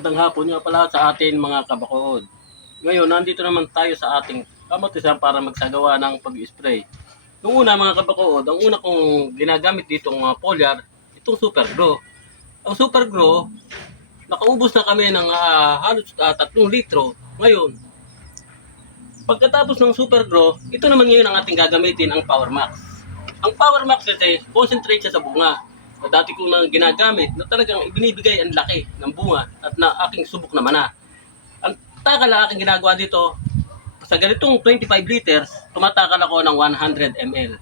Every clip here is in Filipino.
Magandang hapon nga pala sa atin mga kabakood. Ngayon, nandito naman tayo sa ating kamatisan para magsagawa ng pag-spray. Noong una mga kabakood, ang una kong ginagamit dito mga foliar, itong Super Grow. Ang Super Grow, nakaubos na kami ng halos 3 litro. Ngayon, pagkatapos ng Super Grow, ito naman ngayon ang ating gagamitin, ang Power Max. Ang Power Max kasi, concentrate siya sa bunga. Na dati ko nang ginagamit na talagang ibinibigay ang laki ng bunga at na aking subok naman na. Ang takal na aking ginagawa dito, sa ganitong 25 liters, tumatakal ako ng 100 ml.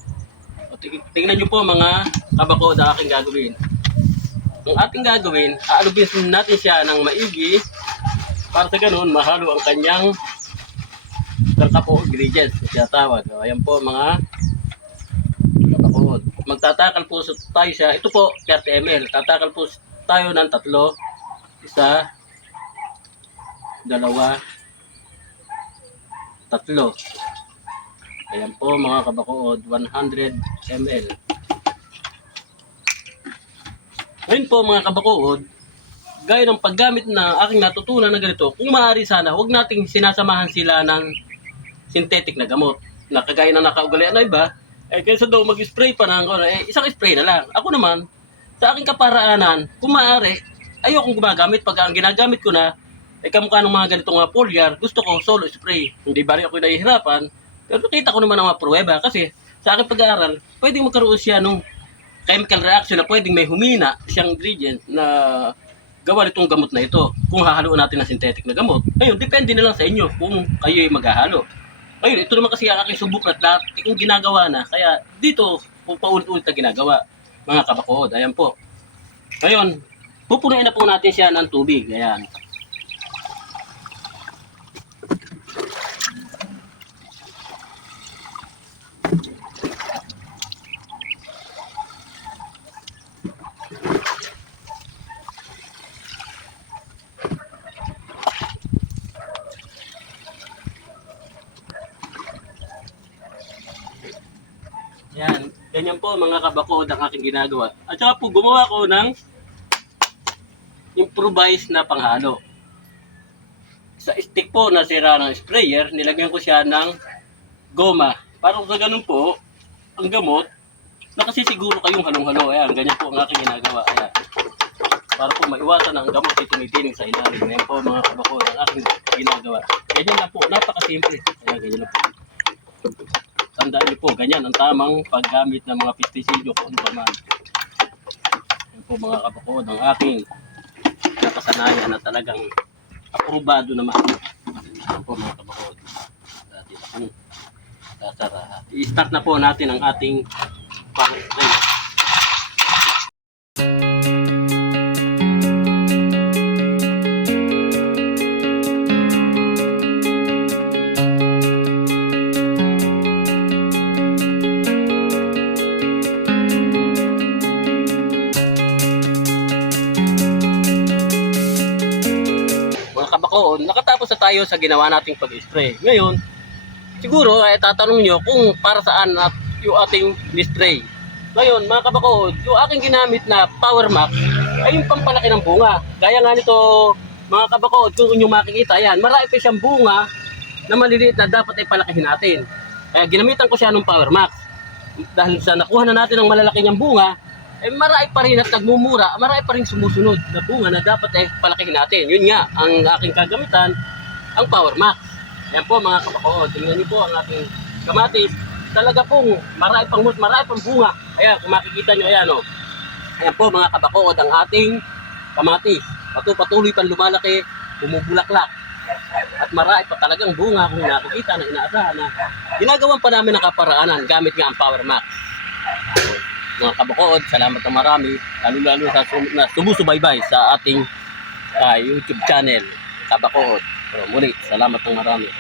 Tingnan nyo po mga kabako na aking gagawin. Ang ating gagawin, aalubisin natin siya ng maigi para sa ganun mahalo ang kanyang kapo ingredients na tinatawag. Ayan po mga kabakod. Magtatakal po tayo siya. Ito po 30 ml. Tatakal po tayo ng 3. 1, 2, 3. Ayan po mga kabakod, 100 ml. Ngayon po mga kabakod, gaya ng paggamit na aking natutunan na ganito, kung maaari sana, huwag nating sinasamahan sila ng synthetic na gamot. Na kagaya ng nakaugalian na iba, kaysa daw mag-spray pa ng isang spray na lang. Ako naman, sa aking kaparaanan, kung maaari, ayokong gumagamit. Pag ang ginagamit ko na, kamukha ng mga ganitong mga foliar, gusto ko solo spray. Hindi ba rin ako nahihirapan, pero nakita ko naman ang mga pruweba. Kasi sa aking pag-aaral, pwedeng magkaroon siya ng chemical reaction na pwedeng may humina siyang ingredient na gawa nitong gamot na ito. Kung hahaluan natin ng synthetic na gamot. Ngayon, depende na lang sa inyo kung kayo ay maghahalo. Ngayon, ito naman kasi ang aking subok at lahat kung ginagawa na. Kaya dito, kung paulit-ulit na ginagawa, mga kabakod. Ayan po. Ngayon, pupunuin na po natin siya ng tubig. Ayan. Yan, ganyan po mga kabakod ang aking ginagawa. At saka po gumawa ko ng improvised na panghalo. Sa stick po na sira ng sprayer, nilagyan ko siya ng goma. Para sa ganun po, ang gamot, nakasisiguro kayong halong-halo. Ayan, ganyan po ang aking ginagawa. Ayan. Para po maiwasan ang gamot ay tumitining sa ilalim. Ayan po mga kabakod ang aking ginagawa. Ganyan na po, napakasimple. Ayan, ganyan na po. Tandaan niyo po, ganyan ang tamang paggamit ng mga pestisidyo kung ano pa man. Yan po mga kabakod, ang aking nakasanayan na talagang aprobado naman. Yan po mga kabakod. I-start na po natin ang ating pang-spray. Kabakod, nakatapos na tayo sa ginawa nating pag-spray. Ngayon, siguro ay tatanong nyo kung para saan at yung ating spray. Ngayon, mga kabakod, yung aking ginamit na Power Max ay yung pampalaki ng bunga. Gaya nga nito, mga kabakod, kung inyo makikita, yan, marami pa siyang bunga na maliliit na dapat ay palakihin natin. Kaya ginamitan ko siya ng Power Max. Dahil sa nakuha na natin ng malalaki niyang bunga, marami pa rin at nagmumura, marami pa rin sumusunod na bunga na dapat palakihin natin. Yun nga, ang aking kagamitan, ang Power Max. Ayan po mga kabakod, tingnan niyo po ang aking kamatis. Talaga pong marami pang bunga. Ayan, kung makikita niyo, ayan o. Ayan po mga kabakod, ang ating kamatis. Patuloy pang lumalaki, bumubulaklak. At marami pa talagang bunga kung nakikita na inaasahan na ginagawan pa namin ng kaparaanan gamit nga ang Power Max. Mga kabakod, salamat na marami, lalo na sumusubaybay sa ating YouTube channel, Kabakod. So, muli, salamat ng marami.